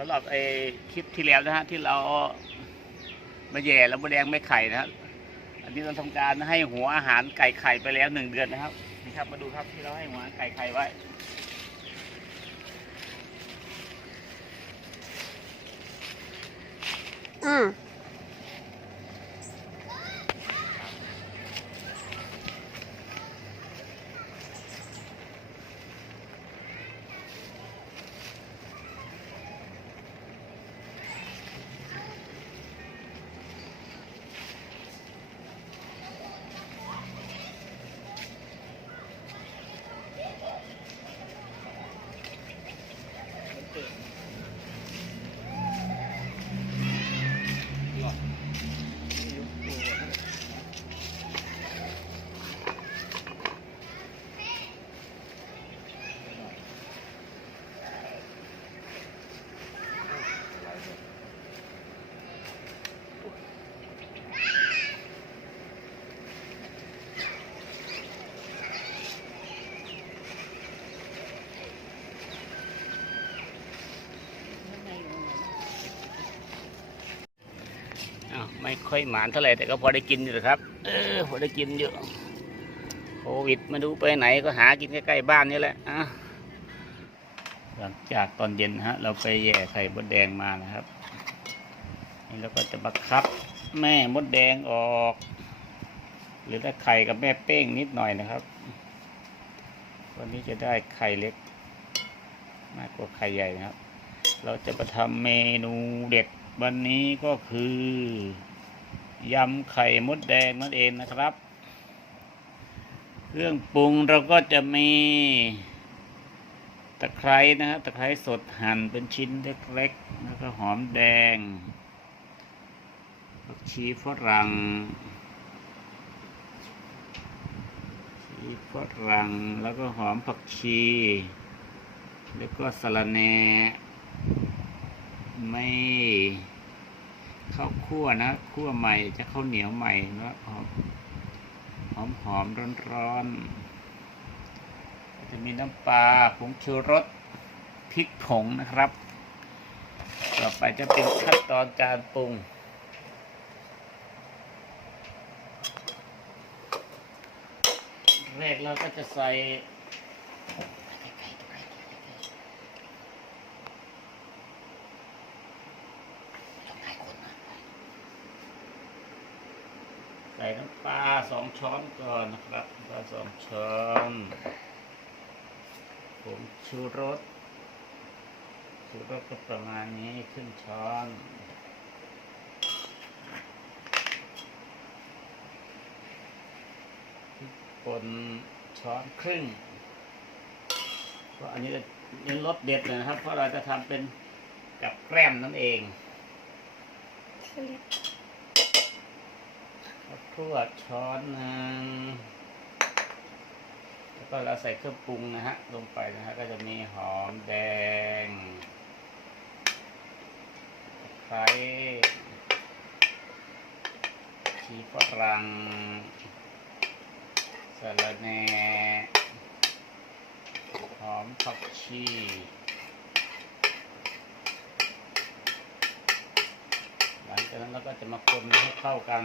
สำหรับไอ้คลิปที่แล้วนะฮะที่เรามาแย่แล้วมาแดงไม่ไข่นะฮะอันนี้เราทำการให้หัวอาหารไก่ไข่ไปแล้วหนึ่งเดือนนะครับนี่ครับ มาดูครับที่เราให้หัวไก่ไข่ไว้อืม ไม่ค่อยหมานเท่าไหร่แต่ก็พอได้กินอยู่นะครับเออพอได้กินอยู่โควิดมาดูไปไหนก็หากินใกล้ๆบ้านนี่แหละอะหลังจากตอนเย็นฮะ เราไปแย่ไข่มดแดงมานะครับนี่เราก็จะบังคับ แม่มดแดงออก หรือถ้าไข่กับแม่เป้งนิดหน่อยนะครับวันนี้จะได้ไข่เล็ก มากกว่าไข่ใหญ่นะครับ เราจะมาทำเมนูเด็ดวันนี้ก็คือ ยำไข่มดแดงนั่นเองนะครับ เครื่องปรุงเราก็จะมีตะไคร้นะฮะตะไคร้สดหั่นเป็นชิ้นเล็กๆ แล้วก็หอมแดงผักชีฝรั่งชีฝรั่งแล้วก็หอมผักชี แล้วก็สะระแหน่ไม่ ข้าวคั่วนะคั่วใหม่จะข้าวเหนียวใหม่แล้วหอมหอมหอมร้อนร้อนๆจะมีน้ำปลาผงชูรสพริกผงนะครับ ต่อไปจะเป็นขั้นตอนการปรุงแรกเราก็จะใส่ น้ำปลาสองช้อนก่อนนะครับน้ำปลาสองช้อนผงชูรสชูรสก็ประมาณนี้ครึ่งช้อนป่นช้อนครึ่งเพราะอันนี้จะนี่รสเด็ดเลยนะครับ เพราะเราจะทำเป็นกับแกล้มนั่นเอง ข้าวคั่วช้อนหนึ่งแล้วก็เราใส่เครื่องปรุงนะฮะ ลงไปนะฮะ ก็จะมีหอมแดงไคร้ชีฝรั่งสะระแหน่หอมผักชีหลังจากนั้นเราก็จะมาคนให้เข้ากัน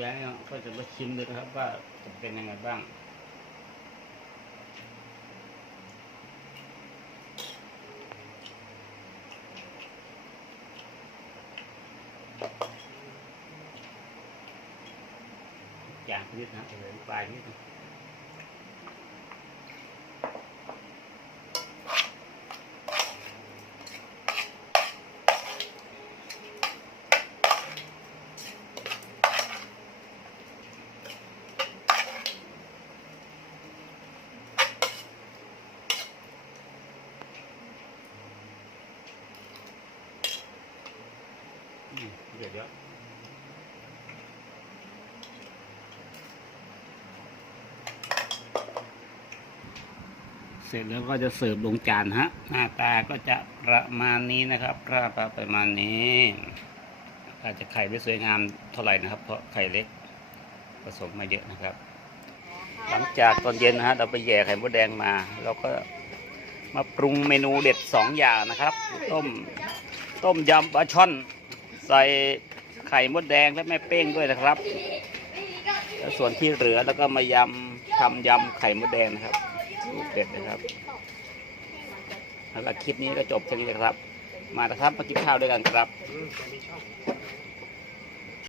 แล้วเนี่ยก็จะมาชิมดูนะครับ ว่าจะเป็นยังไงบ้างจางนิดนะเหลือปลายนิดนะ เยวเดี๋ยวเสร็จแล้วก็จะเสิร์ฟลงจานฮะ หน้าตาก็จะประมาณนี้นะครับหน้าตาประมาณนี้ อาจจะไข่ไม่สวยงามเท่าไหร่นะครับ เพราะไข่เล็กผสมมาเยอะนะครับ หลังจากตอนเย็นนะฮะเราไปแย่ไข่มดแดงมาเราก็มาปรุงเมนูเด็ดสองอย่างนะครับ ต้มต้มยำปลาช่อน ใส่ไข่มดแดงและแม่เป้งด้วยนะครับ แล้วส่วนที่เหลือแล้วก็มายำทำยำไข่มดแดงนะครับสูเด็ดนะครับแล้วคลิปนี้ก็จบแค่นี้นะครับ มานะครับมากินข้าวด้วยกันครับ